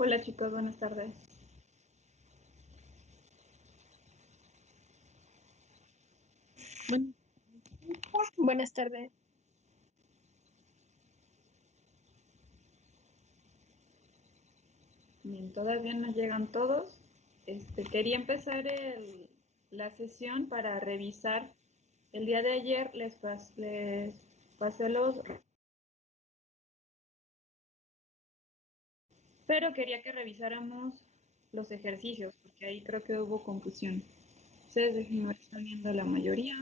Hola chicos, buenas tardes. Buenas tardes. Bien, todavía no llegan todos. Quería empezar la sesión para revisar. El día de ayer les pasé pero quería que revisáramos los ejercicios, porque ahí creo que hubo confusión. Ustedes déjenme ver si están viendo la mayoría.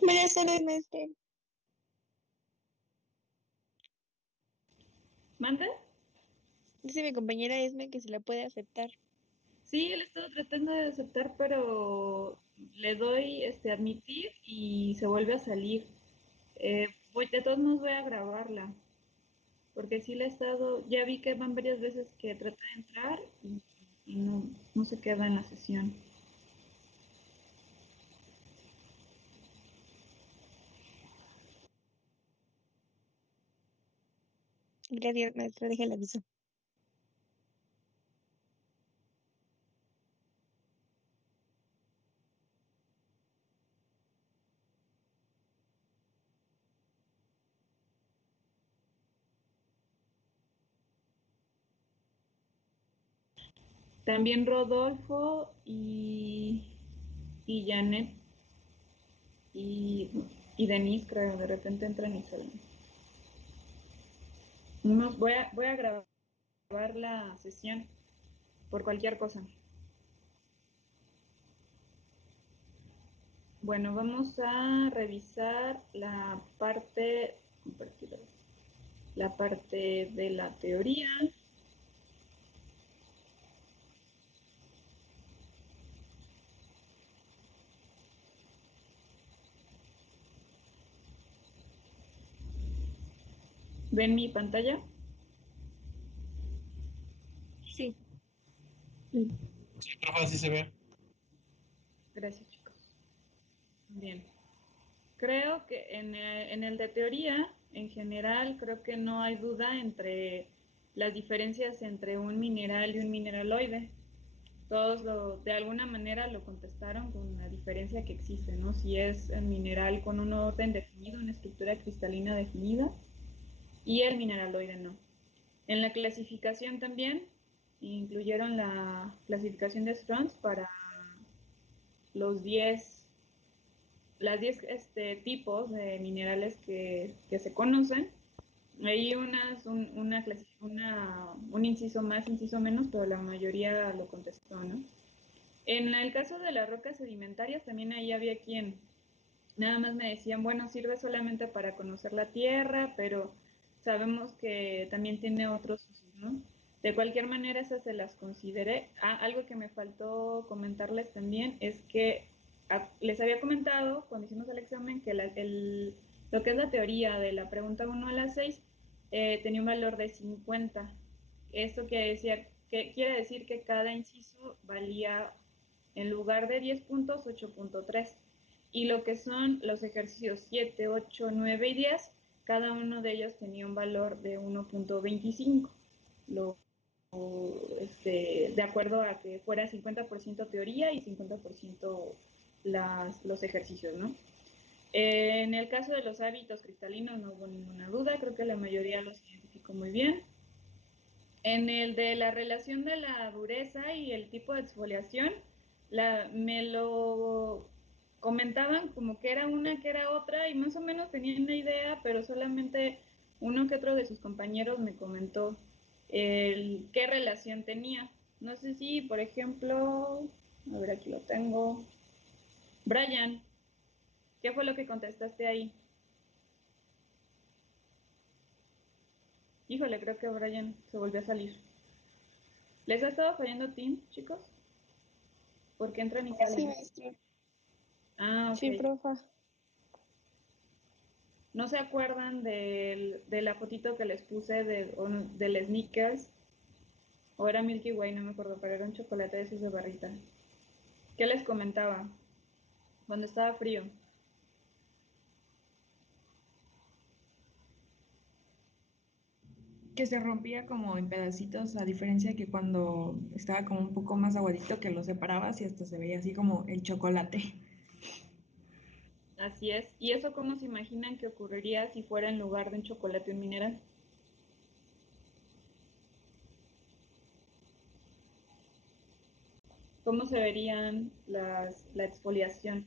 Buenas tardes, maestra. ¿Mande? Dice mi compañera Esme que se la puede aceptar. Sí, le he estado tratando de aceptar, pero le doy admitir y se vuelve a salir. De todos modos voy a grabarla, porque sí le he estado, ya vi que van varias veces que trata de entrar y no se queda en la sesión. Gracias, maestra. Déjala aviso. También Rodolfo y Janet y, y Denise, creo, de repente entran y salen. Voy a grabar la sesión por cualquier cosa. Bueno, vamos a revisar la parte de la teoría. ¿Ven mi pantalla? Sí. Sí, profe, así se ve. Gracias, chicos. Bien. Creo que en el de teoría, en general, creo que no hay duda entre las diferencias entre un mineral y un mineraloide. Todos de alguna manera lo contestaron con la diferencia que existe, ¿no? Si es el mineral con un orden definido, una estructura cristalina definida, y el mineraloide no. En la clasificación también incluyeron la clasificación de Strunz para los 10 las 10 tipos de minerales que se conocen. Hay un inciso más, inciso menos, pero la mayoría lo contestó, ¿no? En el caso de las rocas sedimentarias, también ahí había quien nada más me decían, bueno, sirve solamente para conocer la Tierra, pero sabemos que también tiene otros usos, ¿no? De cualquier manera, esas se las consideré. Algo que me faltó comentarles también es que les había comentado cuando hicimos el examen que lo que es la teoría de la pregunta 1 a la 6 tenía un valor de 50. Esto quiere decir que cada inciso valía, en lugar de 10 puntos, 8.3. Y lo que son los ejercicios 7, 8, 9 y 10, cada uno de ellos tenía un valor de 1.25, de acuerdo a que fuera 50% teoría y 50% los ejercicios, ¿no? En el caso de los hábitos cristalinos no hubo ninguna duda, creo que la mayoría los identificó muy bien. En el de la relación de la dureza y el tipo de exfoliación, me lo comentaban como que era una, que era otra, y más o menos tenían una idea, pero solamente uno que otro de sus compañeros me comentó qué relación tenía. No sé si, por ejemplo, a ver, aquí lo tengo. Brian, ¿qué fue lo que contestaste ahí? Híjole, creo que Brian se volvió a salir. ¿Les ha estado fallando Teams, chicos? Porque entran y salen. Sí, maestra. Ah, ok. Sí, profa. ¿No se acuerdan de la fotito que les puse del Snickers? O era Milky Way, no me acuerdo, pero era un chocolate de esos de barrita. ¿Qué les comentaba? Cuando estaba frío. Que se rompía como en pedacitos, a diferencia que cuando estaba como un poco más aguadito, que lo separabas y hasta se veía así como el chocolate. Así es. ¿Y eso cómo se imaginan que ocurriría si fuera en lugar de un chocolate un mineral? ¿Cómo se verían la exfoliación?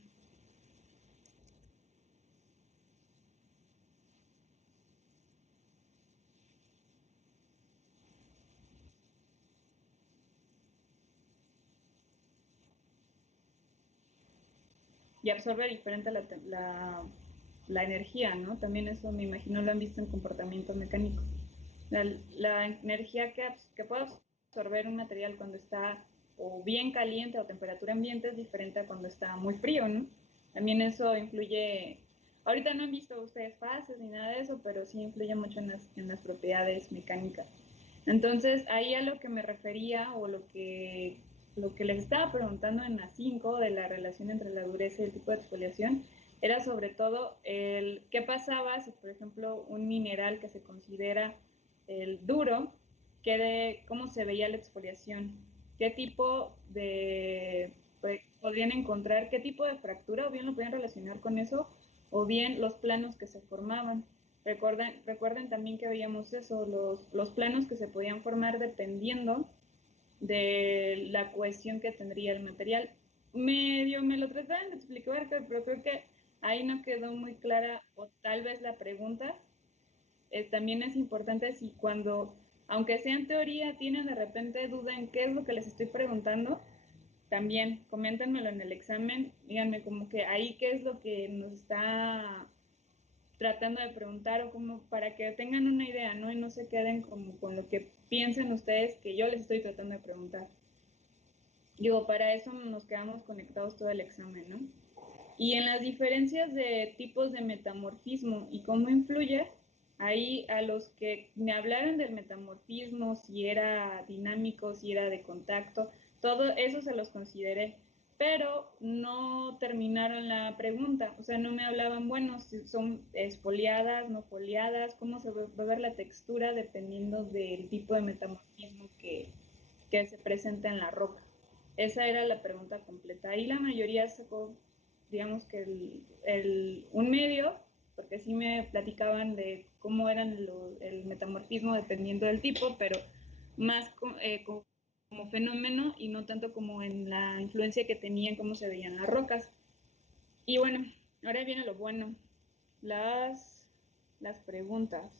Y absorbe diferente la energía, ¿no? También eso me imagino lo han visto en comportamiento mecánico. La energía que puede absorber un material cuando está o bien caliente o temperatura ambiente es diferente a cuando está muy frío, ¿no? También eso influye, ahorita no han visto ustedes fases ni nada de eso, pero sí influye mucho en las propiedades mecánicas. Entonces, ahí a lo que me refería o lo que les estaba preguntando en la 5 de la relación entre la dureza y el tipo de exfoliación era sobre todo el qué pasaba si, por ejemplo, un mineral que se considera el duro, cómo se veía la exfoliación, qué tipo de, podrían encontrar, qué tipo de fractura, o bien lo podían relacionar con eso, o bien los planos que se formaban. Recuerden también que veíamos eso, los planos que se podían formar dependiendo de la cohesión que tendría el material. Medio me lo trataban de explicar, pero creo que ahí no quedó muy clara, o tal vez la pregunta. También es importante si cuando, aunque sea en teoría, tienen de repente duda en qué es lo que les estoy preguntando, también coméntenmelo en el examen, díganme como que ahí qué es lo que nos está tratando de preguntar, o como para que tengan una idea, ¿no? Y no se queden como con lo que piensen ustedes que yo les estoy tratando de preguntar. Digo, para eso nos quedamos conectados todo el examen, ¿no? Y en las diferencias de tipos de metamorfismo y cómo influye, ahí a los que me hablaron del metamorfismo, si era dinámico, si era de contacto, todo eso se los consideré, pero no terminaron la pregunta, o sea, no me hablaban, bueno, si son foliadas, no foliadas, cómo se va a ver la textura dependiendo del tipo de metamorfismo que se presenta en la roca. Esa era la pregunta completa. Ahí la mayoría sacó, digamos que un medio, porque sí me platicaban de cómo eran el metamorfismo dependiendo del tipo, pero más como fenómeno y no tanto como en la influencia que tenían, cómo se veían las rocas. Y bueno, ahora viene lo bueno, las preguntas,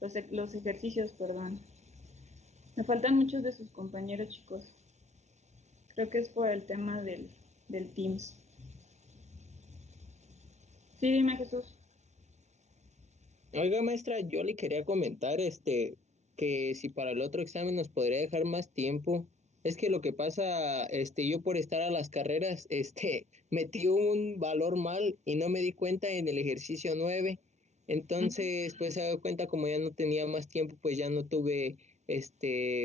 los ejercicios, perdón. Me faltan muchos de sus compañeros, chicos. Creo que es por el tema del Teams. Sí, dime, Jesús. Oiga, maestra, yo le quería comentar, que si para el otro examen nos podría dejar más tiempo. Es que lo que pasa, yo por estar a las carreras, metí un valor mal y no me di cuenta en el ejercicio 9. Entonces, pues se dado cuenta, como ya no tenía más tiempo, pues ya no tuve,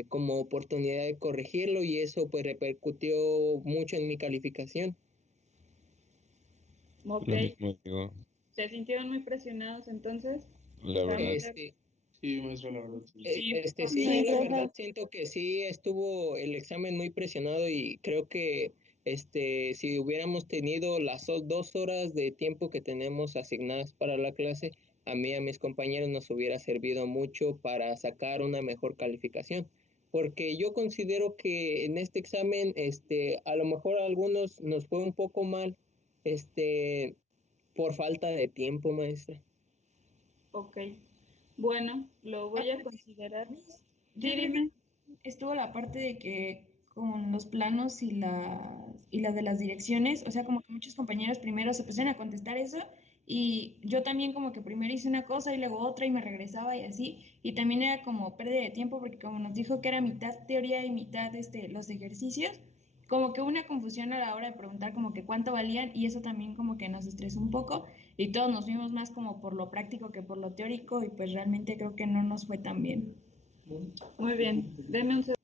como oportunidad de corregirlo, y eso pues repercutió mucho en mi calificación. Ok. Lo mismo digo. ¿Se sintieron muy presionados entonces? La verdad. Este, Sí, maestra, la verdad. Sí. Sí, sí, yo la Sí, verdad ajá. siento que sí estuvo el examen muy presionado y creo que si hubiéramos tenido las 2 horas de tiempo que tenemos asignadas para la clase, a mí y a mis compañeros nos hubiera servido mucho para sacar una mejor calificación. Porque yo considero que en este examen, a lo mejor a algunos nos fue un poco mal, por falta de tiempo, maestra. ok. Bueno, lo voy a Aparte, considerar. yo Sí, creo dime. que estuvo la parte de que con los planos y la de las direcciones, o sea, como que muchos compañeros primero se pusieron a contestar eso y yo también como que primero hice una cosa y luego otra y me regresaba y así, y también era como pérdida de tiempo porque como nos dijo que era mitad teoría y mitad los ejercicios, como que hubo una confusión a la hora de preguntar como que cuánto valían y eso también como que nos estresó un poco y todos nos fuimos más como por lo práctico que por lo teórico y pues realmente creo que no nos fue tan bien. Muy bien. Deme un segundo.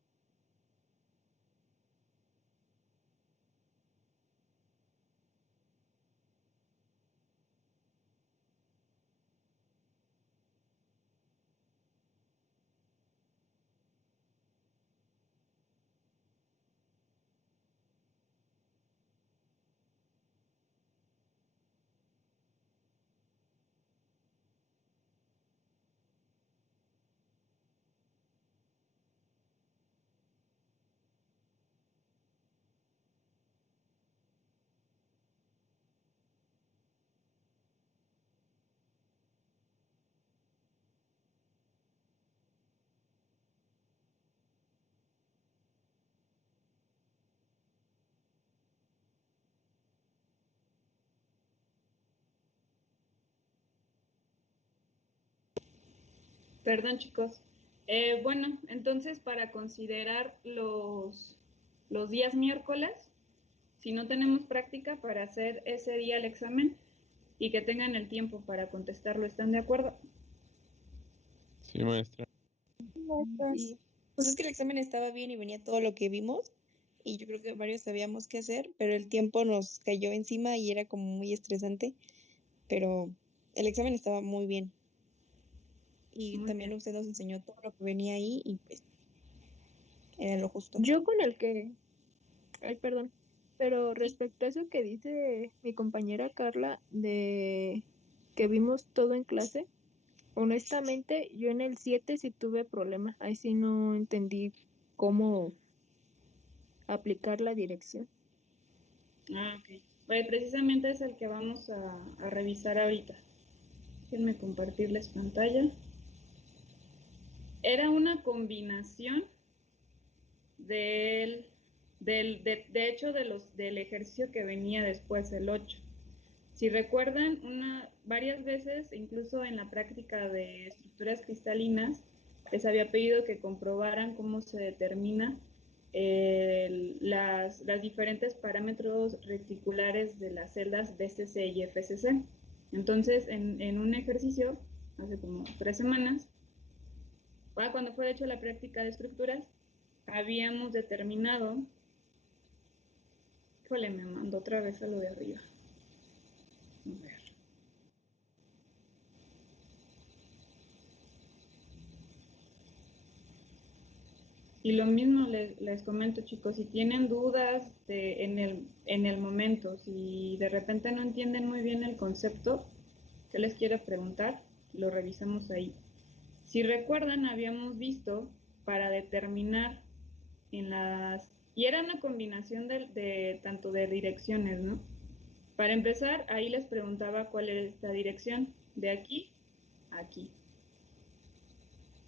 Perdón, chicos. Bueno, entonces para considerar los días miércoles, si no tenemos práctica para hacer ese día el examen y que tengan el tiempo para contestarlo, ¿están de acuerdo? Sí, maestra. Sí. Pues es que el examen estaba bien y venía todo lo que vimos y yo creo que varios sabíamos qué hacer, pero el tiempo nos cayó encima y era como muy estresante, pero el examen estaba muy bien y Muy también bien. usted nos enseñó todo lo que venía ahí y pues era lo justo. Yo con el que, ay, perdón, pero respecto a eso que dice mi compañera Carla de que vimos todo en clase, honestamente, yo en el 7 sí tuve problemas, ahí sí no entendí cómo aplicar la dirección. Ah, ok. Precisamente es el que vamos a revisar ahorita. Déjenme compartirles pantalla. Era una combinación del, de hecho del ejercicio que venía después, el 8. Si recuerdan, varias veces, incluso en la práctica de estructuras cristalinas, les había pedido que comprobaran cómo se determina las diferentes parámetros reticulares de las celdas BCC y FCC. Entonces, en un ejercicio, hace como 3 semanas, cuando fue hecho la práctica de estructuras, habíamos determinado, híjole, me mandó otra vez a lo de arriba. A ver. Y lo mismo les comento, chicos, si tienen dudas en el momento, si de repente no entienden muy bien el concepto que les quiero preguntar, lo revisamos ahí. Si recuerdan, habíamos visto para determinar en las... Y era una combinación tanto de direcciones, ¿no? Para empezar, ahí les preguntaba cuál era esta dirección, de aquí a aquí.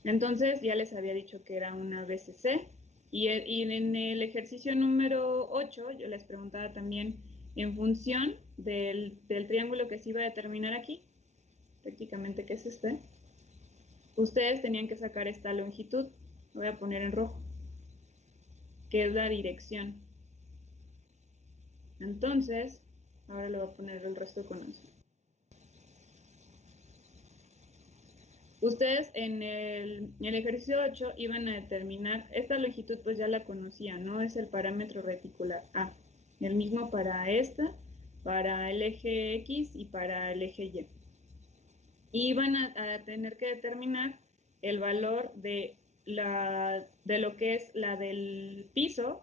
Entonces ya les había dicho que era una BCC y en el ejercicio número 8 yo les preguntaba también en función del triángulo que se iba a determinar aquí, prácticamente que es este, ustedes tenían que sacar esta longitud, lo voy a poner en rojo, que es la dirección. Entonces, ahora lo voy a poner el resto con azul. Ustedes en el ejercicio 8 iban a determinar, esta longitud pues ya la conocían, ¿no? Es el parámetro reticular A, el mismo para esta, para el eje X y para el eje Y. y van a tener que determinar el valor de lo que es la del piso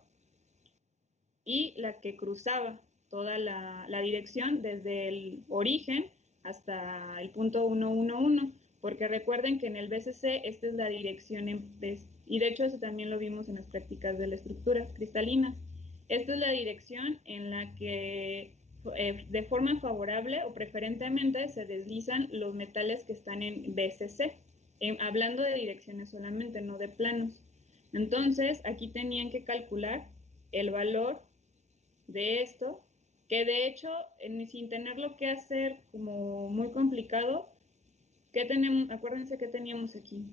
y la que cruzaba toda la dirección desde el origen hasta el punto 111, porque recuerden que en el BCC esta es la dirección en vez, y de hecho eso también lo vimos en las prácticas de la estructura cristalina. Esta es la dirección en la que de forma favorable o preferentemente se deslizan los metales que están en BCC, hablando de direcciones solamente, no de planos. Entonces, aquí tenían que calcular el valor de esto, que de hecho, sin tenerlo que hacer como muy complicado, ¿qué tenemos? Acuérdense que teníamos aquí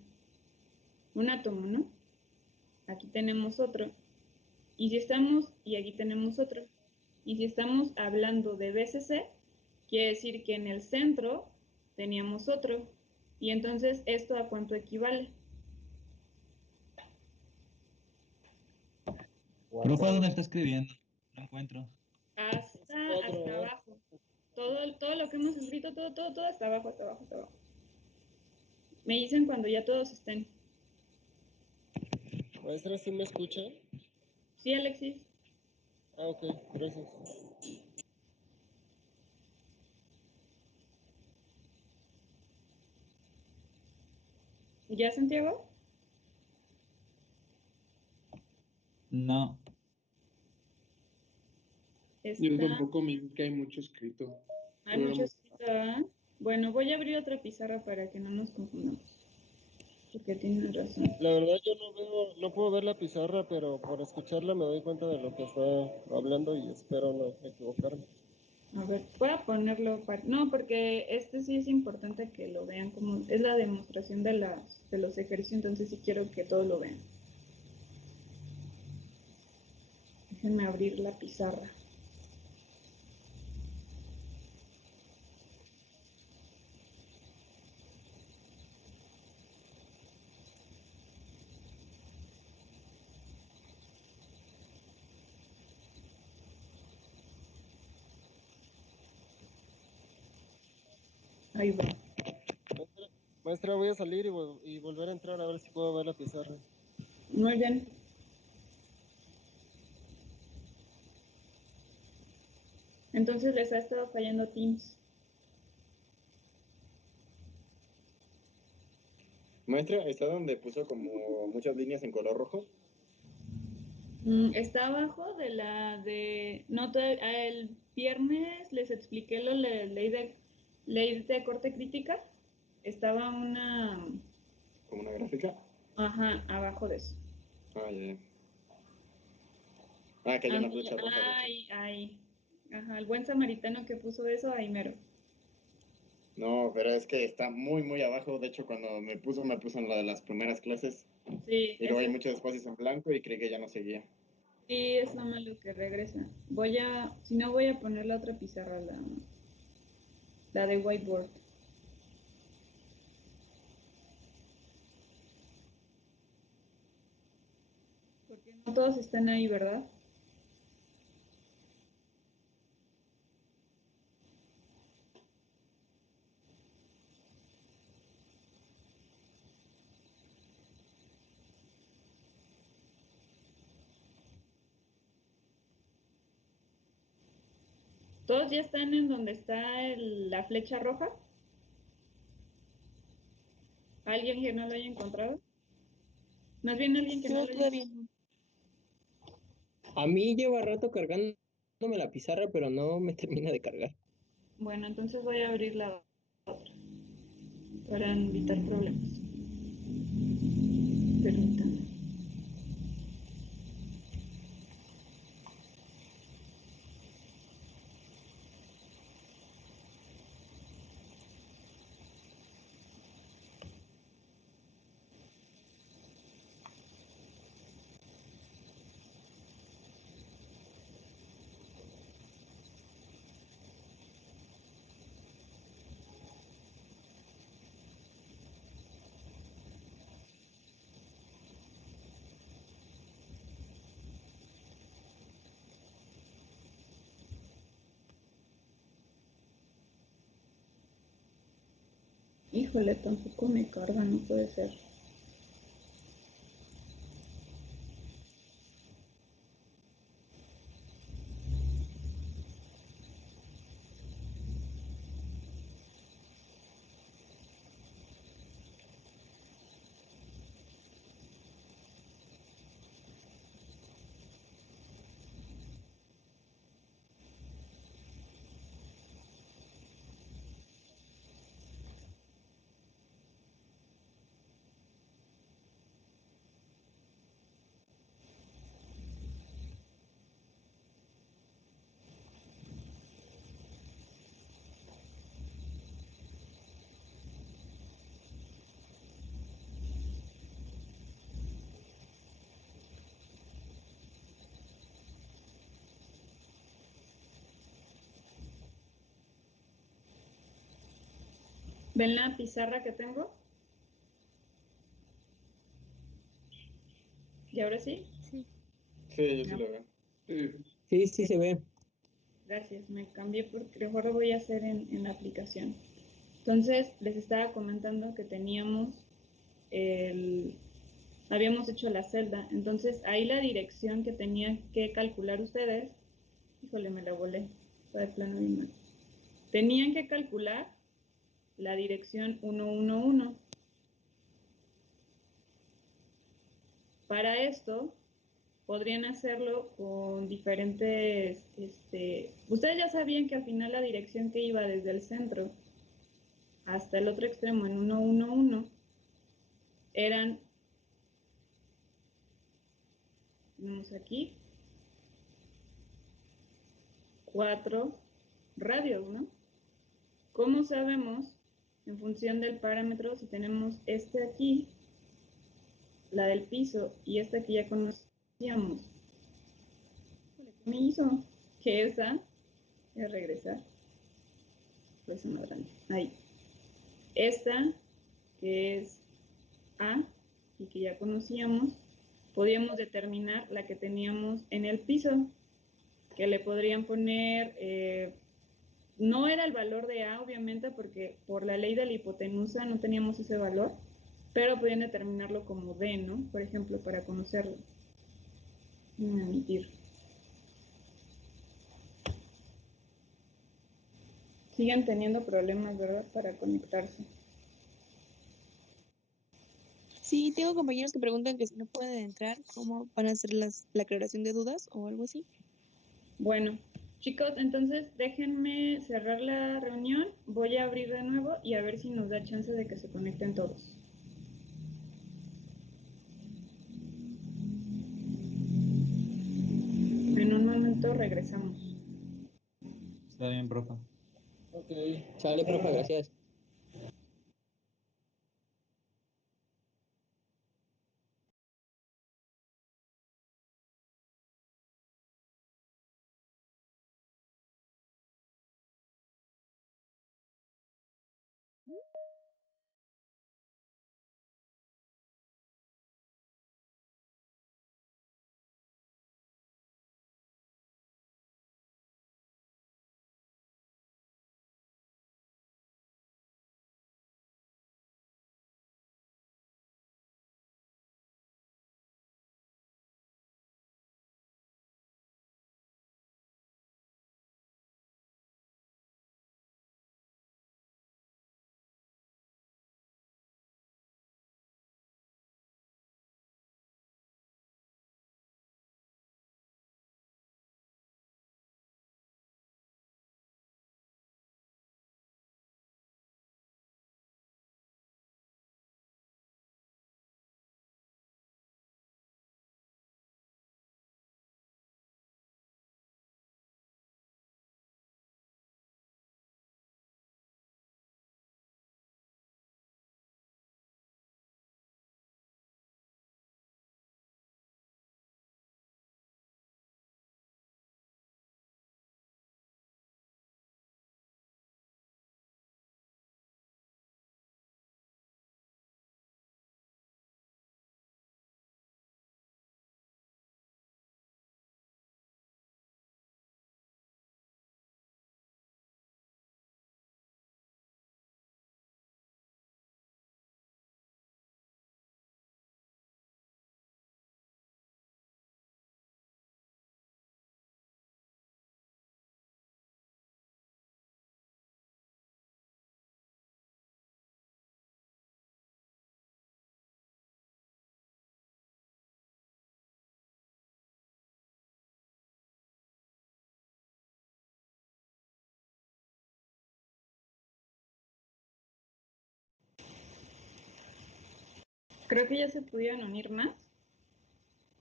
un átomo, ¿no? Aquí tenemos otro. Y aquí tenemos otro. Y si estamos hablando de BCC, quiere decir que en el centro teníamos otro. Y entonces, ¿esto a cuánto equivale? Profe, ¿dónde está escribiendo? No encuentro. Hasta abajo. Todo lo que hemos escrito, todo hasta abajo, hasta abajo, hasta abajo. Me dicen cuando ya todos estén. Maestra, ¿sí me escucha? Sí, Alexis. Ah, ok, gracias. ¿Ya, Santiago? No. Yo tampoco, me dice que hay mucho escrito. Hay mucho escrito, ¿eh? Bueno, voy a abrir otra pizarra para que no nos confundamos. Porque tienen razón. La verdad yo no puedo ver la pizarra, pero por escucharla me doy cuenta de lo que está hablando y espero no equivocarme. A ver, voy a ponerlo no, porque este sí es importante que lo vean como es la demostración de los ejercicios, entonces sí quiero que todos lo vean. Déjenme abrir la pizarra. Ahí va. Maestra, voy a salir y volver a entrar a ver si puedo ver la pizarra. Muy bien. Entonces les ha estado fallando Teams. Maestra, ¿está donde puso como muchas líneas en color rojo? Está abajo de no, el viernes les expliqué la ley de corte crítica. Estaba ¿Como una gráfica? Ajá, abajo de eso. Ah, ya. Ah, que hay una flecha roja. Ay. Ajá, el buen samaritano que puso eso, ahí mero. No, pero es que está muy, muy abajo. De hecho, cuando me puso en la de las primeras clases. Sí. Y luego hay muchos espacios en blanco y creí que ya no seguía. Sí, es lo malo que regresa. Si no voy a poner la otra pizarra, la de whiteboard. Porque no todos están ahí, ¿verdad? ¿Todos ya están en donde está la flecha roja? ¿Alguien que no lo haya encontrado? Más bien alguien que no lo haya todavía encontrado. A mí lleva rato cargándome la pizarra, pero no me termina de cargar. Bueno, entonces voy a abrir la otra para evitar problemas. Permítanme. Híjole, tampoco me carga, no puede ser. ¿Ven la pizarra que tengo? ¿Y ahora sí? Sí. Sí, yo sí lo veo. Sí, sí se ve. Gracias, me cambié porque mejor lo voy a hacer en la aplicación. Entonces, les estaba comentando que habíamos hecho la celda. Entonces, ahí la dirección que tenían que calcular ustedes, híjole, me la volé, está de plano bien mal. Tenían que calcular la dirección 111. Para esto, podrían hacerlo con diferentes, ustedes ya sabían que al final la dirección que iba desde el centro hasta el otro extremo en 111 eran, tenemos aquí, 4 radios, ¿no? ¿Cómo sabemos, en función del parámetro, si tenemos este aquí, la del piso, y esta que ya conocíamos? ¿Qué me hizo? Que esa es regresar. Pues más grande. Ahí. Esta, que es A, y que ya conocíamos, podíamos determinar la que teníamos en el piso, que le podrían poner, no era el valor de A, obviamente, porque por la ley de la hipotenusa no teníamos ese valor, pero podían determinarlo como D, ¿no? Por ejemplo, para conocerlo. Emitir. Siguen teniendo problemas, ¿verdad? Para conectarse. Sí, tengo compañeros que preguntan que si no pueden entrar, ¿cómo van a hacer la aclaración de dudas o algo así? Bueno, chicos, entonces déjenme cerrar la reunión. Voy a abrir de nuevo y a ver si nos da chance de que se conecten todos. En un momento regresamos. Está bien, profe. Ok. Sale, profe, gracias. Creo que ya se pudieron unir más.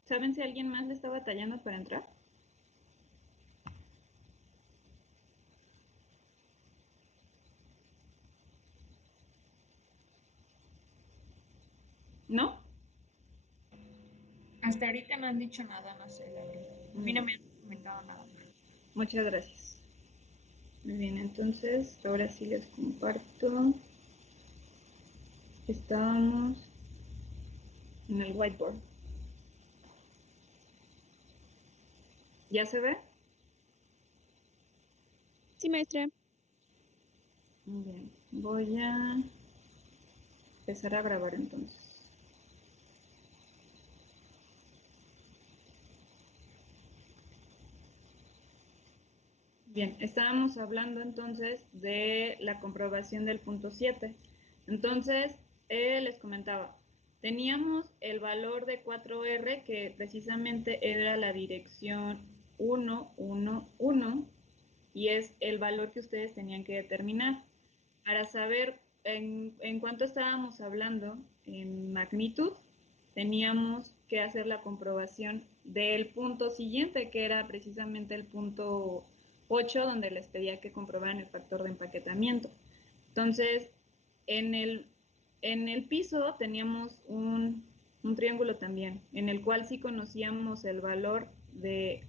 ¿Saben si alguien más le está batallando para entrar? ¿No? Hasta ahorita no han dicho nada, no sé, la verdad. A mí no me han comentado nada. Muchas gracias. Muy bien, entonces ahora sí les comparto. Estábamos en el whiteboard. ¿Ya se ve? Sí, maestra. Muy bien, voy a empezar a grabar entonces. Bien, estábamos hablando entonces de la comprobación del punto 7. Entonces, les comentaba, teníamos el valor de 4R que precisamente era la dirección 1, 1, 1 y es el valor que ustedes tenían que determinar. Para saber en cuánto estábamos hablando en magnitud, teníamos que hacer la comprobación del punto siguiente, que era precisamente el punto 8, donde les pedía que comprobaran el factor de empaquetamiento. Entonces, en el piso teníamos un triángulo también, en el cual sí conocíamos el valor de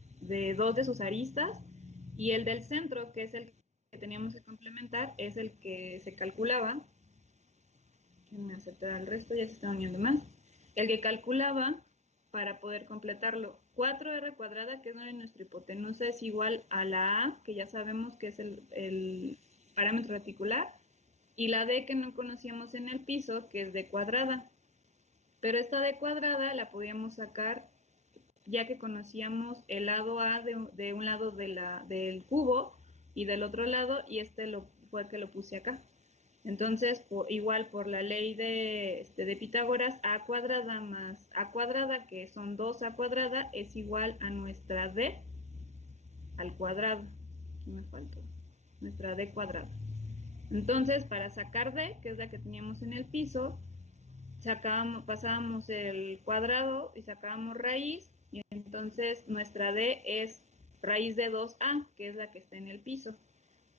dos de sus aristas, y el del centro, que es el que teníamos que complementar, es el que se calculaba. Déjenme aceptar el resto, ya se están uniendo más. El que calculaba para poder completarlo. 4R cuadrada, que es nuestra hipotenusa, es igual a la A, que ya sabemos que es el parámetro reticular, y la D, que no conocíamos en el piso, que es D cuadrada. Pero esta D cuadrada la podíamos sacar ya que conocíamos el lado A de un lado del cubo y del otro lado, y fue el que lo puse acá. Entonces, igual por la ley de Pitágoras, A cuadrada más A cuadrada, que son 2A cuadrada, es igual a nuestra D al cuadrado. Aquí me faltó. Nuestra D cuadrada. Entonces, para sacar D, que es la que teníamos en el piso, pasábamos el cuadrado y sacábamos raíz, y entonces nuestra D es raíz de 2A, que es la que está en el piso.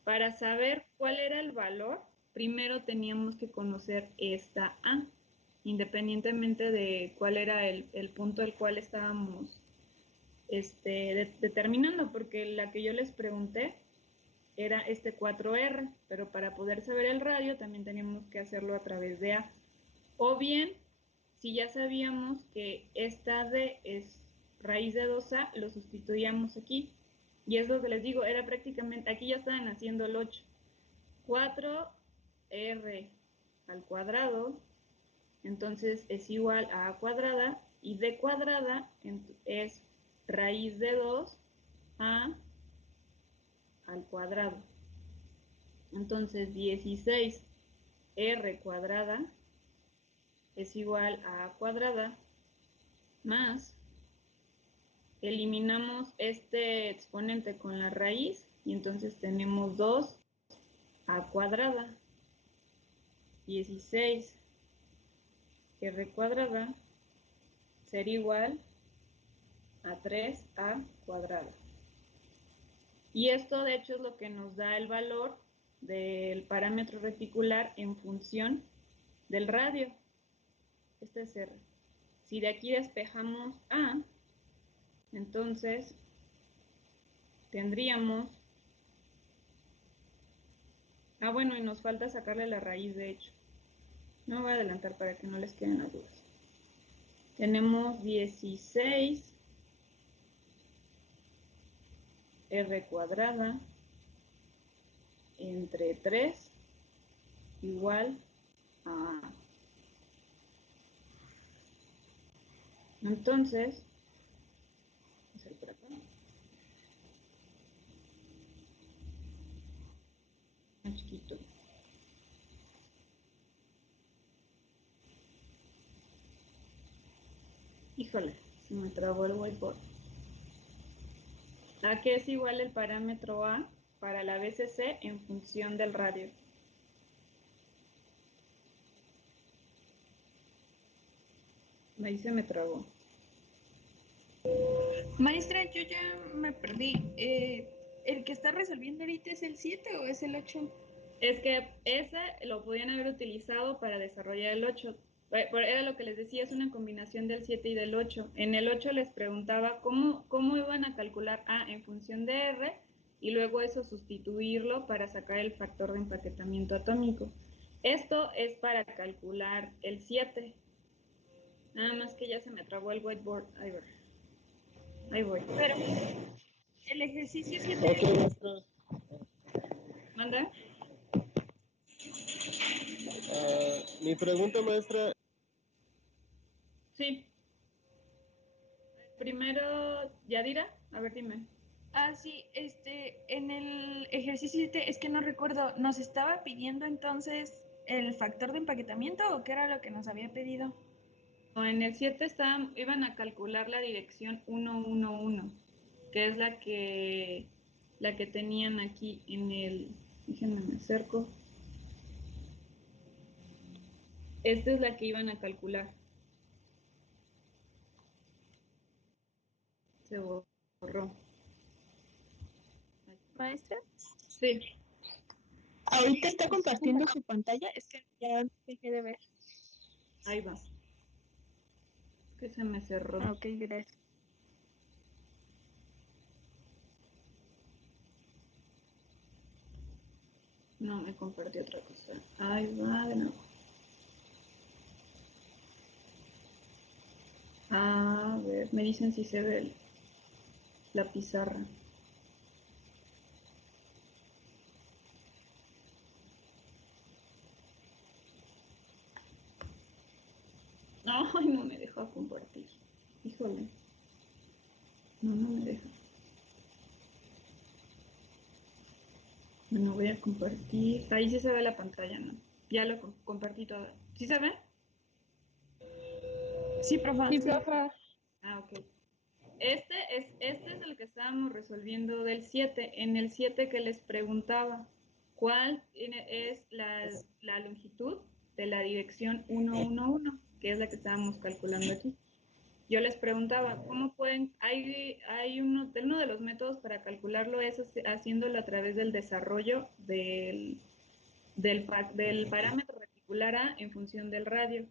Para saber cuál era el valor, primero teníamos que conocer esta A, independientemente de cuál era el punto al cual estábamos determinando, porque la que yo les pregunté era este 4R, pero para poder saber el radio también teníamos que hacerlo a través de A. O bien, si ya sabíamos que esta D es raíz de 2A, lo sustituíamos aquí. Y es lo que les digo, era prácticamente, aquí ya estaban haciendo el 8. 4R al cuadrado, entonces es igual a A cuadrada, y D cuadrada es raíz de 2A al cuadrado. Entonces 16R cuadrada es igual a A cuadrada más, eliminamos este exponente con la raíz y entonces tenemos 2A cuadrada. 16R cuadrada sería igual a 3A cuadrada. Y esto de hecho es lo que nos da el valor del parámetro reticular en función del radio. Este es R. Si de aquí despejamos A, entonces tendríamos... bueno, y nos falta sacarle la raíz, de hecho. No voy a adelantar para que no les queden las dudas. Tenemos 16R cuadrada entre 3 igual a A. Entonces, vamos a hacer por acá. Más chiquito. Híjole, se me trabó el whiteboard. ¿A qué es igual el parámetro A para la BCC en función del radio? Ahí se me trabó. Maestra, yo ya me perdí. ¿El que está resolviendo ahorita es el 7 o es el 8? Es que ese lo podían haber utilizado para desarrollar el 8. Era lo que les decía, es una combinación del 7 y del 8. En el 8 les preguntaba cómo iban a calcular A en función de R y luego eso sustituirlo para sacar el factor de empaquetamiento atómico. Esto es para calcular el 7. Nada más que ya se me trabó el whiteboard. Ahí voy. Pero el ejercicio 7. Ok, maestra. ¿Manda? Mi pregunta, maestra. Sí. Primero, Yadira, a ver, dime. Sí, en el ejercicio 7, es que no recuerdo, ¿nos estaba pidiendo entonces el factor de empaquetamiento o qué era lo que nos había pedido? En el 7 iban a calcular la dirección 111, que es la que tenían aquí en el, déjenme me acerco. Esta es la que iban a calcular. Se borró. Maestra, Sí, ahorita está compartiendo su pantalla, es que ya dejé de ver. ahí va. Que se me cerró. Ok, gracias. No, me compartió otra cosa. Ahí va de nuevo. A ver, me dicen si se ve la pizarra. Ay, no me deja compartir. Híjole. No me deja. Bueno, voy a compartir. Ahí sí se ve la pantalla, ¿no? Ya lo compartí todo. ¿Sí se ve? Sí, profe. Sí, profa. Ok. Este es el que estábamos resolviendo del 7. En el 7 que les preguntaba, ¿cuál es la longitud de la dirección 111? Que es la que estábamos calculando aquí. Yo les preguntaba, ¿cómo pueden? Hay uno de los métodos para calcularlo es haciéndolo a través del desarrollo del parámetro reticular A en función del radio.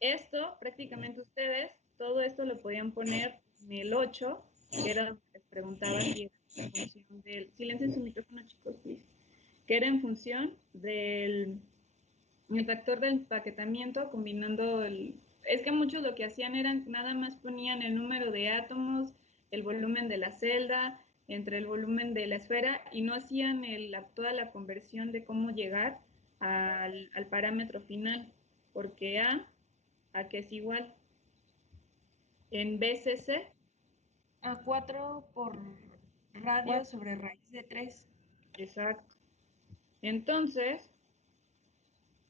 Esto, prácticamente ustedes, todo esto lo podían poner en el 8, que era lo que les preguntaba si era en función del... Silencien su micrófono, chicos, please. Que era en función del factor de empaquetamiento combinando el... Es que muchos lo que hacían eran nada más ponían el número de átomos, el volumen de la celda, entre el volumen de la esfera y no hacían toda la conversión de cómo llegar al parámetro final, porque A que es igual en BCC A 4 por radio sobre raíz de 3. Exacto. Entonces,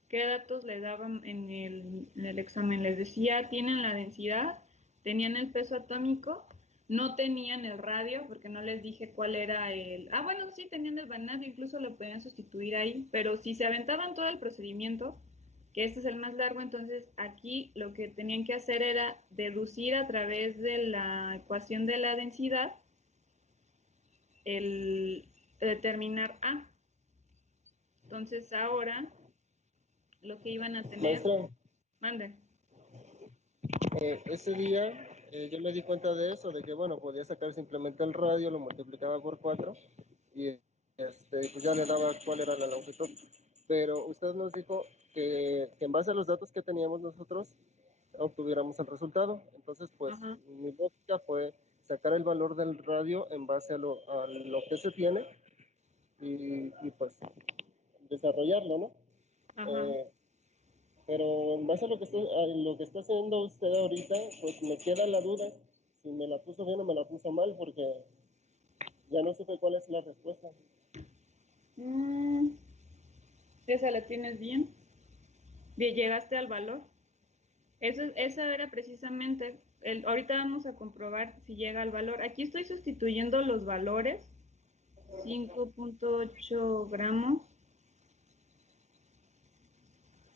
¿qué datos le daban en el examen? Les decía, tienen la densidad, tenían el peso atómico, no tenían el radio, porque no les dije cuál era el... bueno, sí, tenían el vanadio, incluso lo podían sustituir ahí, pero si se aventaban todo el procedimiento, que este es el más largo, entonces aquí lo que tenían que hacer era deducir a través de la ecuación de la densidad el determinar A. Entonces ahora lo que iban a tener... Maestra, Mande. ese día yo me di cuenta de eso, de que bueno, podía sacar simplemente el radio, lo multiplicaba por 4 y pues ya le daba cuál era la longitud. Pero usted nos dijo que en base a los datos que teníamos nosotros obtuviéramos el resultado. Entonces, pues mi lógica fue sacar el valor del radio en base a lo que se tiene y pues desarrollarlo, ¿no? Pero en base a lo que está haciendo usted ahorita, pues me queda la duda si me la puso bien o me la puso mal, porque ya no supe cuál es la respuesta. ¿Esa la tienes bien? ¿Llegaste al valor? Esa era precisamente, ahorita vamos a comprobar si llega al valor. Aquí estoy sustituyendo los valores, 5.8 gramos.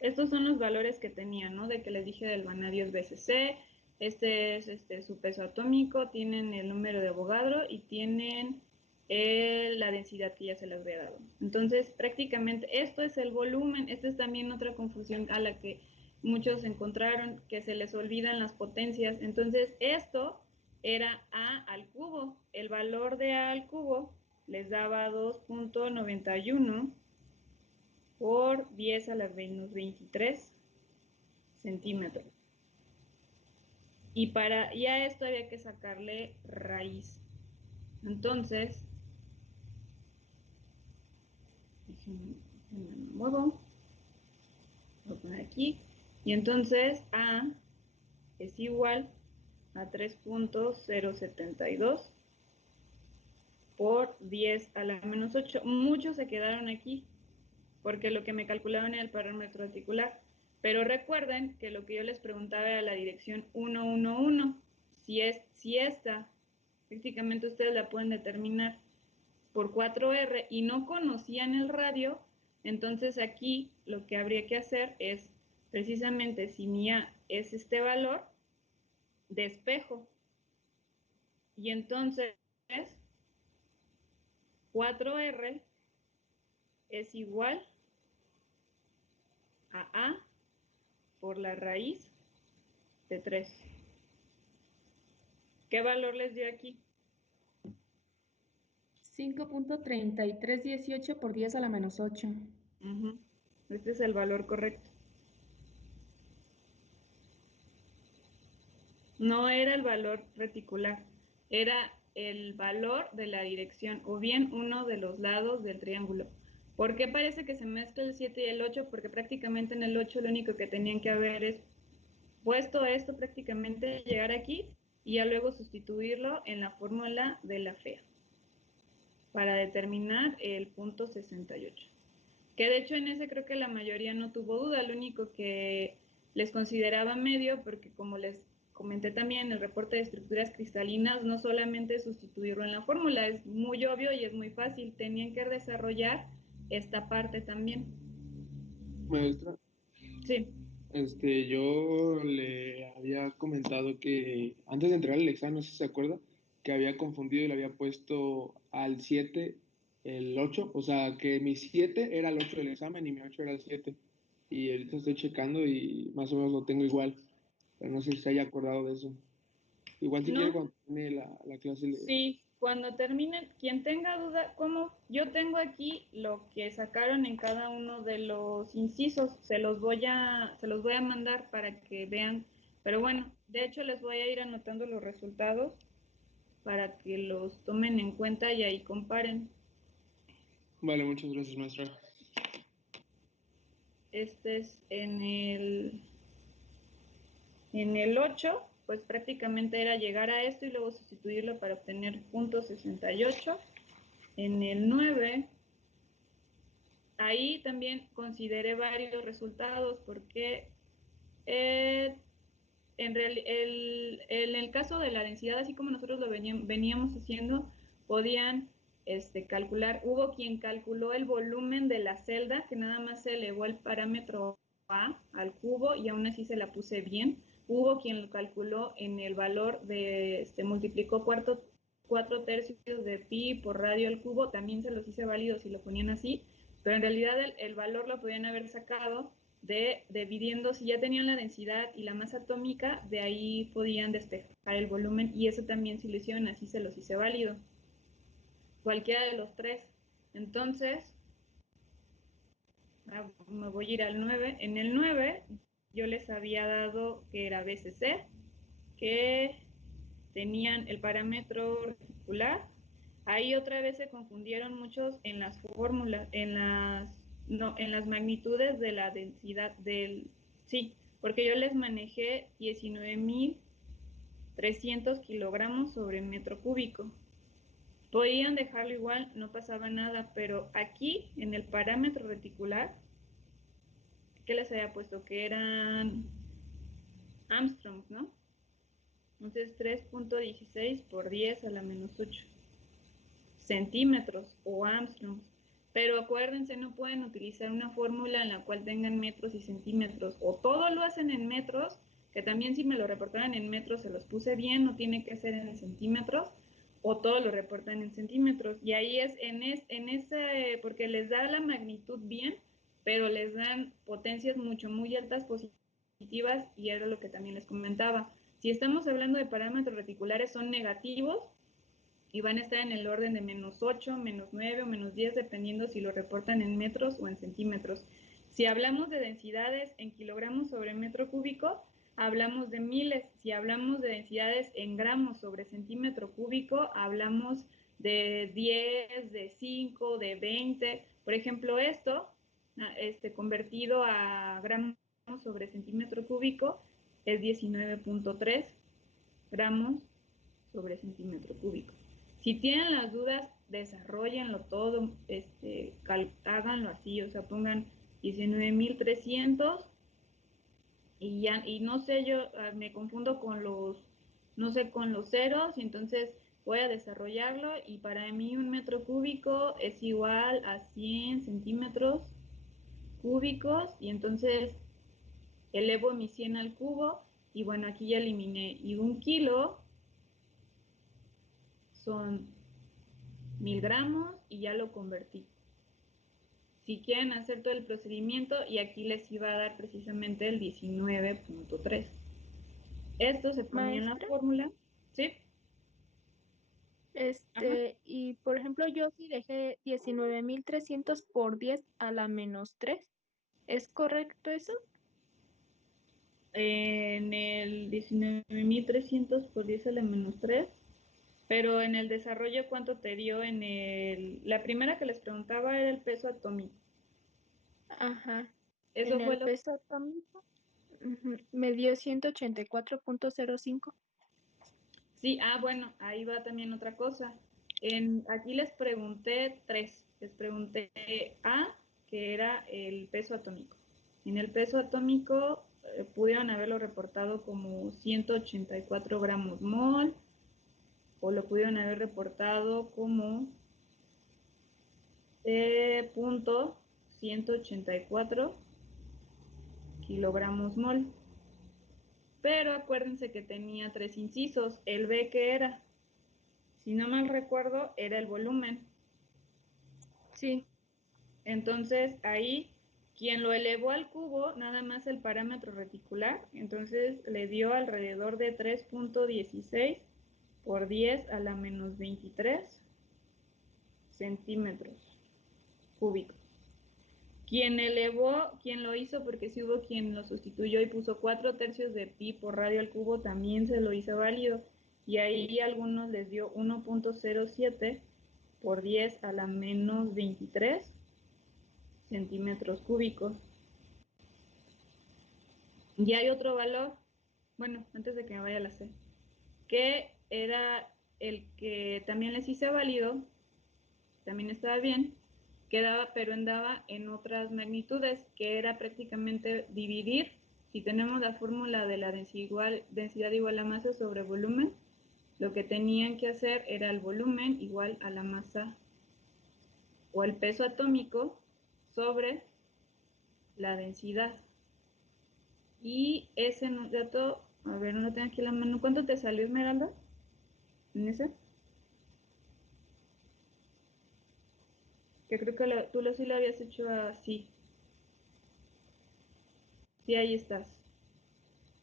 Estos son los valores que tenía, ¿no? De que les dije del vanadio es BCC, Este es su peso atómico, tienen el número de Avogadro y tienen la densidad que ya se les había dado. Entonces, prácticamente esto es el volumen. Esta es también otra confusión a la que muchos encontraron, que se les olvidan las potencias. Entonces, esto era A al cubo. El valor de A al cubo les daba 2.91 por 10 a la menos 23 centímetros. Y a esto había que sacarle raíz. Entonces, déjenme muevo. Voy a poner aquí. Y entonces A es igual a 3.072 por 10 a la menos 8. Muchos se quedaron aquí porque lo que me calculaban era el parámetro articular. Pero recuerden que lo que yo les preguntaba era la dirección 111. Si esta, prácticamente ustedes la pueden determinar por 4R y no conocían el radio, entonces aquí lo que habría que hacer es, precisamente si mi A es este valor, despejo. Y entonces 4R es igual a A por la raíz de 3. ¿Qué valor les dio aquí? 5.3318 por 10 a la menos 8. Este es el valor correcto. No era el valor reticular, era el valor de la dirección, o bien uno de los lados del triángulo. ¿Por qué parece que se mezcla el 7 y el 8? Porque prácticamente en el 8 lo único que tenían que haber es puesto esto, prácticamente llegar aquí y ya luego sustituirlo en la fórmula de la FEA para determinar el punto 68. Que de hecho en ese creo que la mayoría no tuvo duda, lo único que les consideraba medio, porque como les comenté también en el reporte de estructuras cristalinas, no solamente sustituirlo en la fórmula, es muy obvio y es muy fácil, tenían que desarrollar esta parte también. Maestra. Sí. Yo le había comentado que antes de entrar al examen, no sé si se acuerda, que había confundido y le había puesto al 7 el 8, o sea, que mi 7 era el 8 del examen y mi 8 era el 7. Y ahorita estoy checando y más o menos lo tengo igual, pero no sé si se haya acordado de eso. Igual si quiere cuando termine la clase. Sí, cuando terminen, quien tenga duda, como yo tengo aquí lo que sacaron en cada uno de los incisos, se los voy a mandar para que vean, pero bueno, de hecho les voy a ir anotando los resultados para que los tomen en cuenta y ahí comparen. Vale, muchas gracias, maestra. Este es en el 8, pues prácticamente era llegar a esto y luego sustituirlo para obtener punto 68. En el 9, ahí también consideré varios resultados porque en el caso de la densidad, así como nosotros lo veníamos haciendo, podían calcular, hubo quien calculó el volumen de la celda, que nada más se elevó el parámetro A al cubo y aún así se la puse bien. Hubo quien lo calculó en el valor de, multiplicó 4/3 de pi por radio al cubo, también se los hice válidos si lo ponían así, pero en realidad el valor lo podían haber sacado dividiendo, si ya tenían la densidad y la masa atómica, de ahí podían despejar el volumen, y eso también si lo hicieron así se los hice válido. Cualquiera de los tres. Entonces, me voy a ir al 9. En el 9 yo les había dado que era BCC, que tenían el parámetro reticular. Ahí otra vez se confundieron muchos en las fórmulas, en las magnitudes de la densidad sí, porque yo les manejé 19.300 kilogramos sobre metro cúbico. Podían dejarlo igual, no pasaba nada, pero aquí en el parámetro reticular, ¿qué les había puesto? Que eran Armstrongs, ¿no? Entonces 3.16 por 10 a la menos 8 centímetros o Armstrongs. Pero acuérdense, no pueden utilizar una fórmula en la cual tengan metros y centímetros. O todo lo hacen en metros que también si me lo reportaban en metros se los puse bien, no tiene que ser en centímetros, o todo lo reportan en centímetros. Y ahí es en ese, porque les da la magnitud bien, pero les dan potencias muy altas positivas, y era lo que también les comentaba. Si estamos hablando de parámetros reticulares, son negativos y van a estar en el orden de -8, -9 o -10, dependiendo si lo reportan en metros o en centímetros. Si hablamos de densidades en kilogramos sobre metro cúbico, hablamos de miles. Si hablamos de densidades en gramos sobre centímetro cúbico, hablamos de 10, de 5, de 20. Por ejemplo, esto, convertido a gramos sobre centímetro cúbico, es 19.3 gramos sobre centímetro cúbico. Si tienen las dudas, desarrollenlo todo, háganlo así, o sea, pongan 19.300 y ya, y no sé, yo me confundo con los, no sé, con los ceros, y entonces voy a desarrollarlo, y para mí un metro cúbico es igual a 100 centímetros cúbicos, y entonces elevo mi 100 al cubo, y bueno, aquí ya eliminé, y 1 kilo son 1000 gramos, y ya lo convertí. Si quieren hacer todo el procedimiento, y aquí les iba a dar precisamente el 19.3. Esto se ponía en la fórmula, ¿sí? Y por ejemplo, yo sí dejé 19.300 por 10 a la -3. ¿Es correcto eso? En el 19.300 por 10 a la -3, pero en el desarrollo, ¿cuánto te dio en el...? La primera que les preguntaba era el peso atómico. Ajá. Eso En fue el lo... peso atómico me dio 184.05. Sí, bueno, ahí va también otra cosa. Aquí les pregunté 3. Les pregunté A, que era el peso atómico. En el peso atómico pudieron haberlo reportado como 184 gramos mol, o lo pudieron haber reportado como punto 184 kilogramos mol. Pero acuérdense que tenía 3 incisos. El B, que era, si no mal recuerdo, era el volumen. Sí. Entonces ahí, quien lo elevó al cubo, nada más el parámetro reticular, entonces le dio alrededor de 3.16 por 10 a la -23 centímetros cúbicos. Quien lo hizo, porque sí hubo quien lo sustituyó y puso 4/3 de pi por radio al cubo, también se lo hizo válido, y ahí algunos les dio 1.07 por 10 a la -23 centímetros cúbicos. Y hay otro valor, bueno, antes de que me vaya a la C, que era el que también les hice válido, también estaba bien, pero andaba en otras magnitudes, que era prácticamente dividir. Si tenemos la fórmula de la densidad igual a masa sobre volumen, lo que tenían que hacer era el volumen igual a la masa o el peso atómico sobre la densidad. Y ese dato, a ver, no lo tengo aquí en la mano. ¿Cuánto te salió, Esmeralda? ¿En ese? Que creo que tú sí lo habías hecho así. Sí, ahí estás.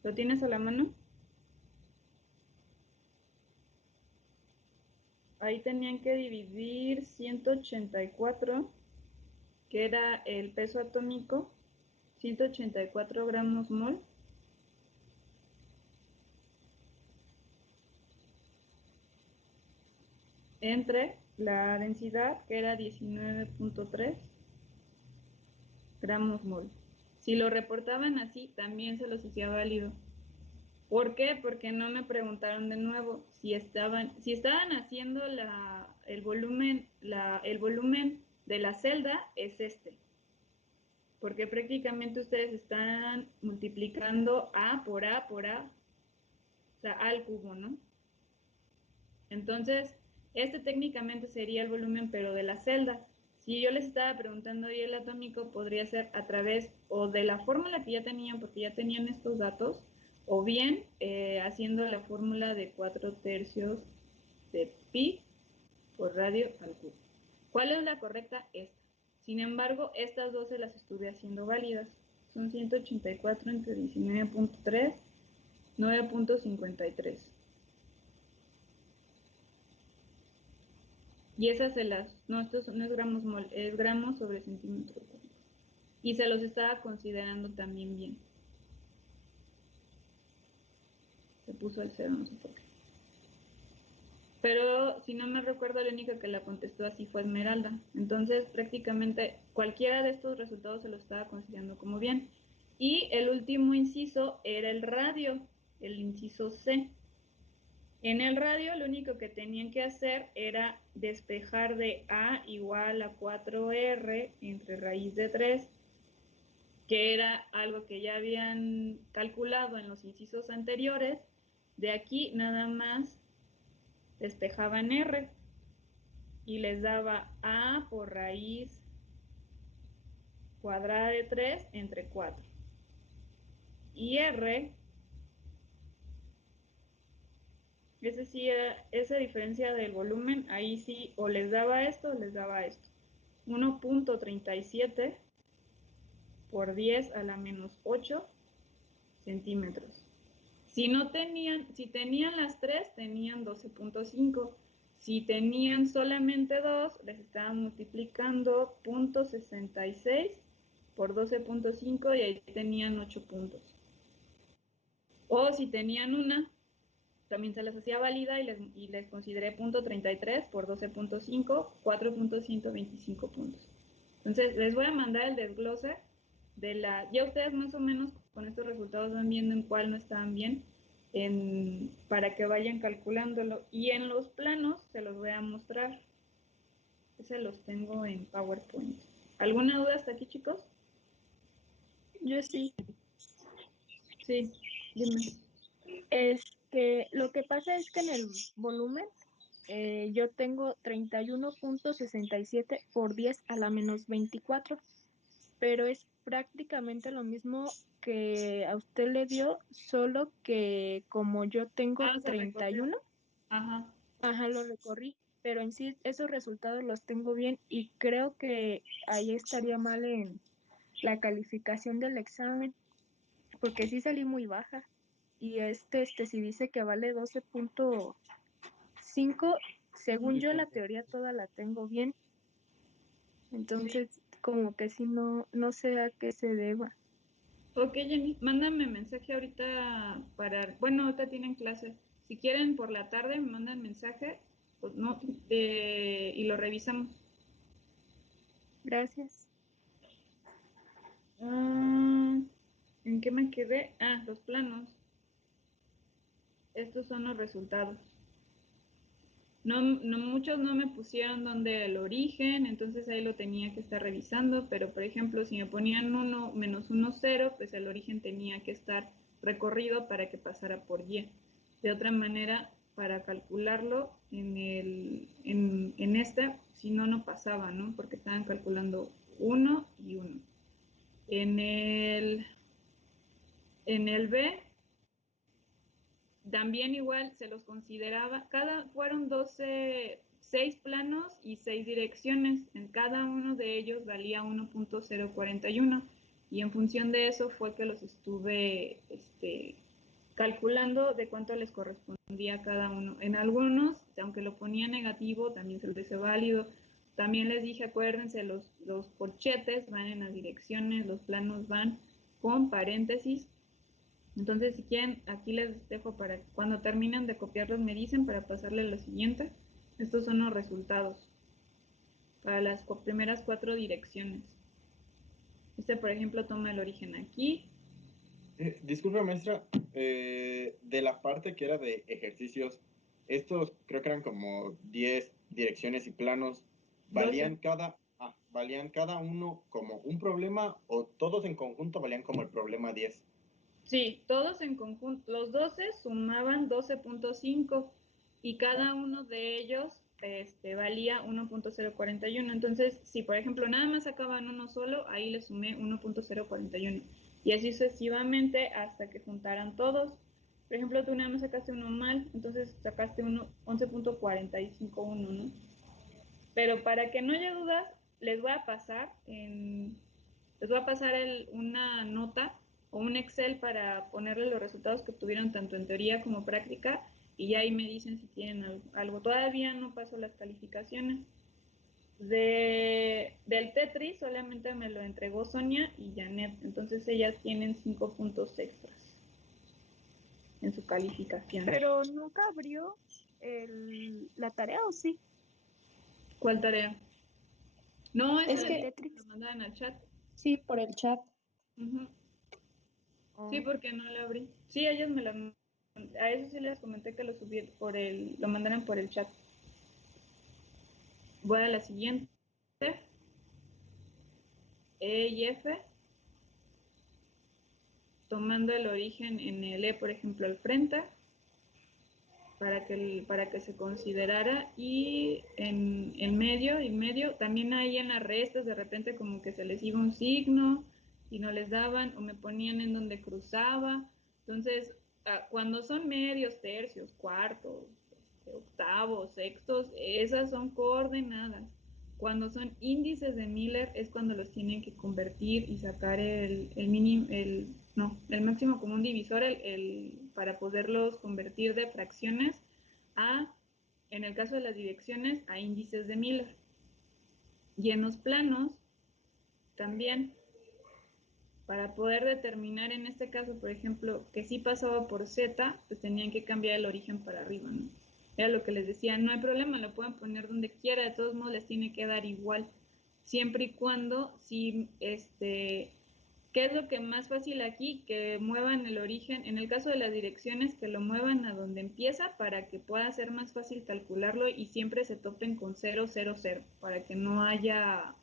¿Lo tienes a la mano? Ahí tenían que dividir 184, que era el peso atómico, 184 gramos mol, entre la densidad, que era 19.3 gramos mol. Si lo reportaban así, también se los hacía válido. ¿Por qué? Porque no me preguntaron de nuevo si estaban haciendo el volumen de la celda es porque prácticamente ustedes están multiplicando A por A por A, o sea, A al cubo, ¿no? Entonces, técnicamente sería el volumen, pero de la celda. Si yo les estaba preguntando y el atómico, podría ser a través o de la fórmula que ya tenían, porque ya tenían estos datos, o bien haciendo la fórmula de 4/3 de pi por radio al cubo. ¿Cuál es la correcta? Esta. Sin embargo, estas dos se las estuve haciendo válidas. Son 184 entre 19.3, 9.53. Y esas no, esto no es gramos mol, es gramos sobre centímetro cúbico. Y se los estaba considerando también bien. Se puso el 0, no sé por qué. Pero si no me recuerdo, la única que la contestó así fue Esmeralda. Entonces, prácticamente cualquiera de estos resultados se lo estaba considerando como bien. Y el último inciso era el radio, el inciso C. En el radio lo único que tenían que hacer era despejar de A igual a 4R entre raíz de 3, que era algo que ya habían calculado en los incisos anteriores. De aquí nada más despejaban R y les daba A por raíz cuadrada de 3 entre 4. Y R, ese sí era, esa diferencia del volumen, ahí sí o les daba esto o les daba esto. 1.37 por 10 a la menos 8 centímetros. Si tenían las 3, tenían 12.5. Si tenían solamente 2, les estaban multiplicando 0.66 por 12.5 y ahí tenían 8 puntos. O si tenían una, también se les hacía válida y les consideré 0.33 por 12.5, 4.125 puntos. Entonces, les voy a mandar el desglose ya ustedes más o menos con estos resultados van viendo en cuál no estaban bien, para que vayan calculándolo. Y en los planos se los voy a mostrar. Ese los tengo en PowerPoint. ¿Alguna duda hasta aquí, chicos? Yo sí. Sí, dime. Lo que pasa es que en el volumen yo tengo 31.67 por 10 a la menos 24, pero es prácticamente lo mismo que a usted le dio, solo que como yo tengo 31, lo recorrí, pero en sí esos resultados los tengo bien y creo que ahí estaría mal en la calificación del examen, porque sí salí muy baja. Y si dice que vale 12.5, según yo la teoría toda la tengo bien. Entonces, como que sí no sé a qué se deba. Ok, Jenny, mándame mensaje ahorita ahorita tienen clase. Si quieren por la tarde me mandan mensaje, pues no, y lo revisamos. Gracias. ¿En qué me quedé? Los planos. Estos son los resultados. Muchos no me pusieron donde el origen, entonces ahí lo tenía que estar revisando, pero por ejemplo, si me ponían 1 menos 1, 0, pues el origen tenía que estar recorrido para que pasara por Y. De otra manera, para calcularlo en esta, si no, no pasaba, ¿no? Porque estaban calculando 1 y 1. En el B, también igual se los consideraba, fueron 6 planos y 6 direcciones, en cada uno de ellos valía 1.041 y en función de eso fue que los estuve calculando de cuánto les correspondía a cada uno. En algunos, aunque lo ponía negativo, también se les dice válido. También les dije, acuérdense, los corchetes van en las direcciones, los planos van con paréntesis. Entonces, si quieren, aquí les dejo para cuando terminen de copiarlos me dicen para pasarle lo siguiente. Estos son los resultados para las primeras 4 direcciones. Por ejemplo, toma el origen aquí. Disculpe, maestra, de la parte que era de ejercicios, estos creo que eran como 10 direcciones y planos, ¿valían cada uno como un problema o todos en conjunto valían como el problema 10? Sí, todos en conjunto, los 12 sumaban 12.5 y cada uno de ellos valía 1.041. Entonces, si por ejemplo nada más sacaban uno solo, ahí le sumé 1.041. y así sucesivamente hasta que juntaran todos. Por ejemplo, tú nada más sacaste uno mal, entonces sacaste 11.451, ¿no? Pero para que no haya dudas, les voy a pasar una nota o un Excel para ponerle los resultados que obtuvieron tanto en teoría como práctica, y ya ahí me dicen si tienen algo. Todavía no paso las calificaciones. Del Tetris solamente me lo entregó Sonia y Janet, entonces ellas tienen 5 puntos extras en su calificación. Pero nunca abrió la tarea, ¿o sí? ¿Cuál tarea? No, Es esa que lo mandaban al chat. sí, por el chat. Uh-huh. Oh. Sí, porque no la abrí. Sí, ellas a eso sí les comenté que lo subí lo mandaran por el chat. Voy a la siguiente. E y F. Tomando el origen en el E, por ejemplo, al frente, para que se considerara, y en medio y medio, también ahí en las restas de repente como que se les iba un signo y no les daban, o me ponían en donde cruzaba. Entonces, cuando son medios, tercios, cuartos, octavos, sextos, esas son coordenadas. Cuando son índices de Miller es cuando los tienen que convertir y sacar el máximo común divisor para poderlos convertir de fracciones en el caso de las direcciones, a índices de Miller. Y en los planos también, para poder determinar en este caso, por ejemplo, que sí pasaba por Z, pues tenían que cambiar el origen para arriba, ¿no? Era lo que les decía, no hay problema, lo pueden poner donde quiera, de todos modos les tiene que dar igual, siempre y cuando, ¿qué es lo que más fácil aquí? Que muevan el origen, en el caso de las direcciones, que lo muevan a donde empieza para que pueda ser más fácil calcularlo y siempre se topen con 0, 0, 0, para que no haya,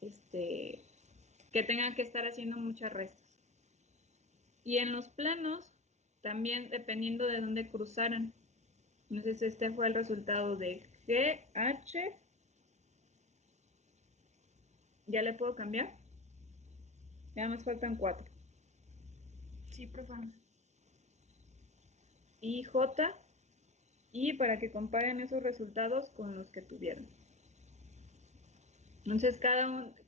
que tengan que estar haciendo muchas restas. Y en los planos, también dependiendo de dónde cruzaran. Entonces este fue el resultado de GH. ¿Ya le puedo cambiar? Ya nos faltan 4. Sí, por favor. Y J, y para que comparen esos resultados con los que tuvieron. Entonces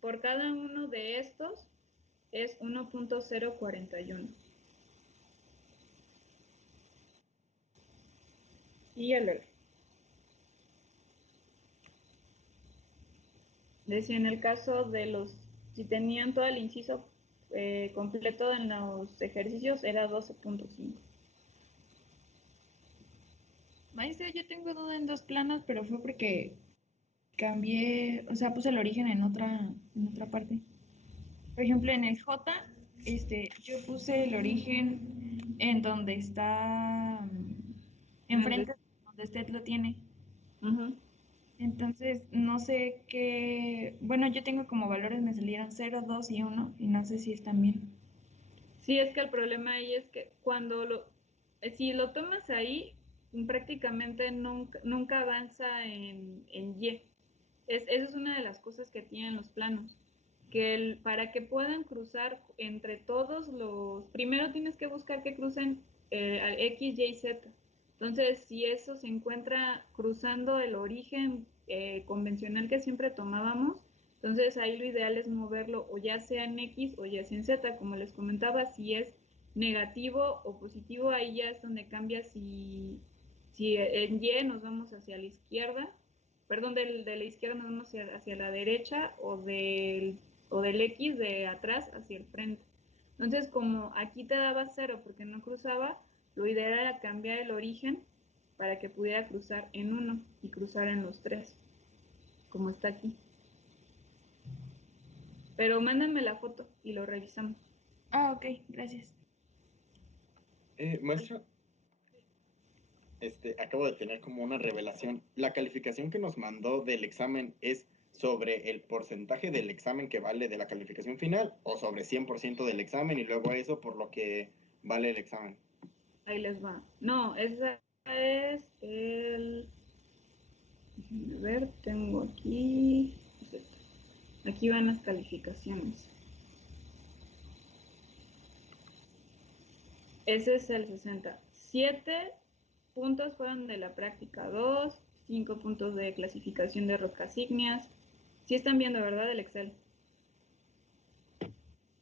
por cada uno de estos es 1.041. Y el R. Decía, en el caso de si tenían todo el inciso completo en los ejercicios, era 12.5. Maestra, yo tengo duda en 2 planos, pero fue porque cambié, o sea, puse el origen en otra parte. Por ejemplo, en el J, yo puse el origen en donde está enfrente, donde usted lo tiene. Uh-huh. Entonces, no sé qué, bueno, yo tengo como valores, me salieron 0, 2 y 1, y no sé si están bien. Sí, es que el problema ahí es que si lo tomas ahí, prácticamente nunca avanza en Y. Esa es una de las cosas que tienen los planos, que para que puedan cruzar entre todos primero tienes que buscar que crucen al X, Y, Z. Entonces, si eso se encuentra cruzando el origen convencional que siempre tomábamos, entonces ahí lo ideal es moverlo o ya sea en X o ya sea en Z. Como les comentaba, si es negativo o positivo, ahí ya es donde cambia si en Y nos vamos hacia la izquierda, perdón, de la izquierda nos vamos hacia la derecha, o del X de atrás hacia el frente. Entonces, como aquí te daba 0 porque no cruzaba, lo ideal era cambiar el origen para que pudiera cruzar en 1 y cruzar en los 3, como está aquí. Pero mándame la foto y lo revisamos. Ah, ok, gracias. Maestra, acabo de tener como una revelación. La calificación que nos mandó del examen es sobre el porcentaje del examen que vale de la calificación final, o sobre 100% del examen y luego eso por lo que vale el examen. Ahí les va. No, esa es el... Déjenme ver, tengo aquí... Aquí van las calificaciones. Ese es el 60. 7 puntos fueron de la práctica 2, 5 puntos de clasificación de rocas ígneas. Sí están viendo, ¿verdad? El Excel.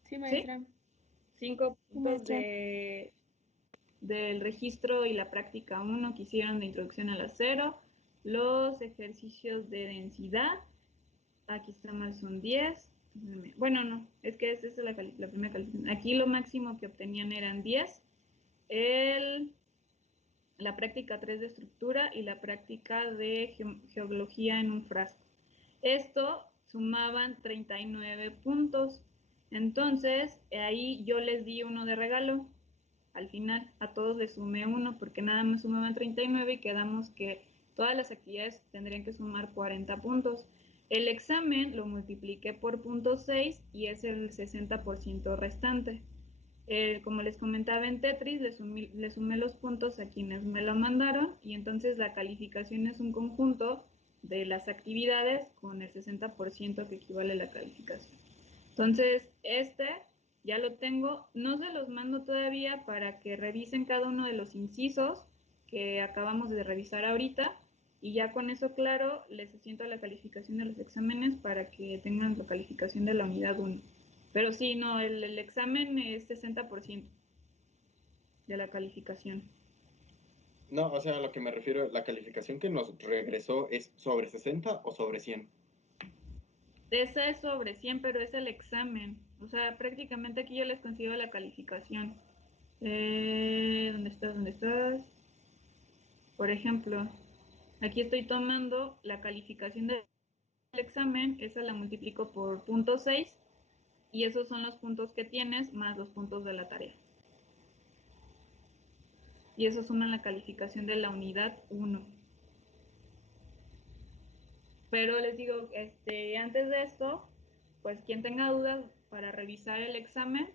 Sí, maestra. 5 Sí, puntos maestra. del registro y la práctica 1 que hicieron de introducción al acero. Los ejercicios de densidad. Aquí está mal, son 10. Bueno, no, es que esa es la primera calificación. Aquí lo máximo que obtenían eran 10. La práctica 3 de estructura y la práctica de geología en un frasco. Esto sumaban 39 puntos. Entonces, ahí yo les di uno de regalo. Al final, a todos les sumé uno porque nada más sumaban 39 y quedamos que todas las actividades tendrían que sumar 40 puntos. El examen lo multipliqué por 0.6 y es el 60% restante. Como les comentaba en Tetris, le sumé los puntos a quienes me lo mandaron y entonces la calificación es un conjunto de las actividades con el 60% que equivale a la calificación. Entonces, ya lo tengo, no se los mando todavía para que revisen cada uno de los incisos que acabamos de revisar ahorita y ya con eso claro, les asiento la calificación de los exámenes para que tengan la calificación de la unidad 1. Pero sí, no, el examen es 60% de la calificación. No, o sea, a lo que me refiero, la calificación que nos regresó es sobre 60 o sobre 100. Esa es sobre 100, pero es el examen. O sea, prácticamente aquí yo les consigo la calificación. ¿Dónde estás? ¿Dónde estás? Por ejemplo, aquí estoy tomando la calificación del examen, esa la multiplico por 0.6 y esos son los puntos que tienes más los puntos de la tarea. Y eso suma la calificación de la unidad 1. Pero les digo, antes de esto, pues quien tenga dudas para revisar el examen,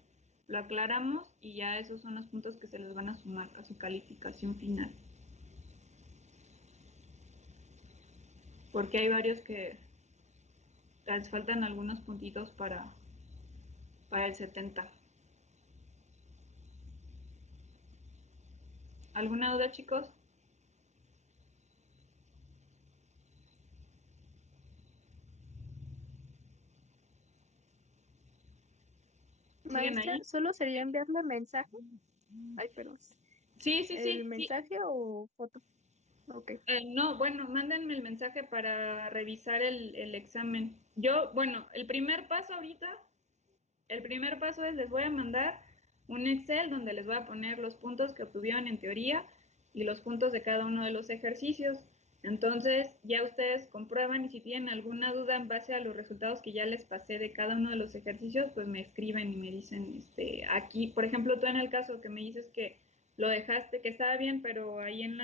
lo aclaramos y ya esos son los puntos que se les van a sumar a su calificación final. Porque hay varios que les faltan algunos puntitos para el 70. ¿Alguna duda, chicos? ¿Siguen Maestra, ahí? ¿solo sería enviarle mensaje? Ay, perdón. Sí, sí, sí. ¿El mensaje o foto? Ok. No, bueno, mándenme el mensaje para revisar el examen. Bueno, el primer paso es les voy a mandar un Excel donde les voy a poner los puntos que obtuvieron en teoría y los puntos de cada uno de los ejercicios. Entonces ya ustedes comprueban y si tienen alguna duda en base a los resultados que ya les pasé de cada uno de los ejercicios, pues me escriben y me dicen, aquí, por ejemplo, tú en el caso que me dices que lo dejaste, que estaba bien, pero ahí en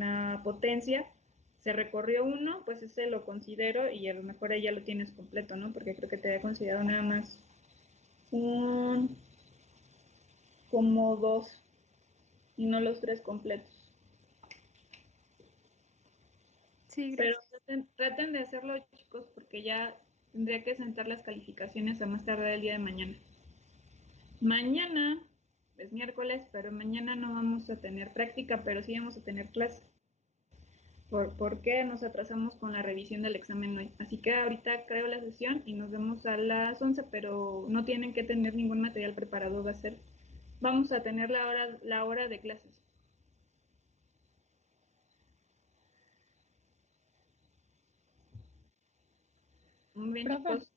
la potencia se recorrió uno, pues ese lo considero y a lo mejor ahí ya lo tienes completo, ¿no? Porque creo que te había considerado nada más como 2 y no los 3 completos. Sí, Pero gracias. traten de hacerlo, chicos, porque ya tendría que sentar las calificaciones a más tardar el día de mañana. Mañana es miércoles, pero mañana no vamos a tener práctica, pero sí vamos a tener clase. ¿Por qué nos atrasamos con la revisión del examen hoy? Así que ahorita creo la sesión y nos vemos a las 11, pero no tienen que tener ningún material preparado, vamos a tener la hora de clases. Muy bien, Profe, chicos.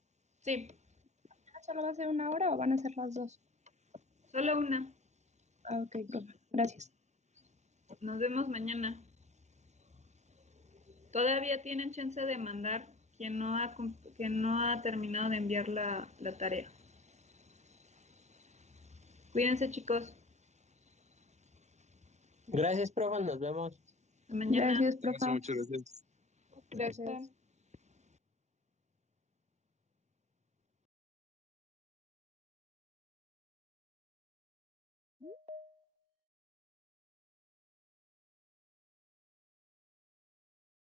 Sí, ¿solo va a ser 1 hora o van a ser las 2? solo una. Ah, ok, profe. Gracias. Nos vemos mañana. Todavía tienen chance de mandar quien no ha terminado de enviar la tarea. Cuídense, chicos. Gracias, profe, nos vemos. Hasta mañana. Gracias, profe. Muchas gracias. Gracias.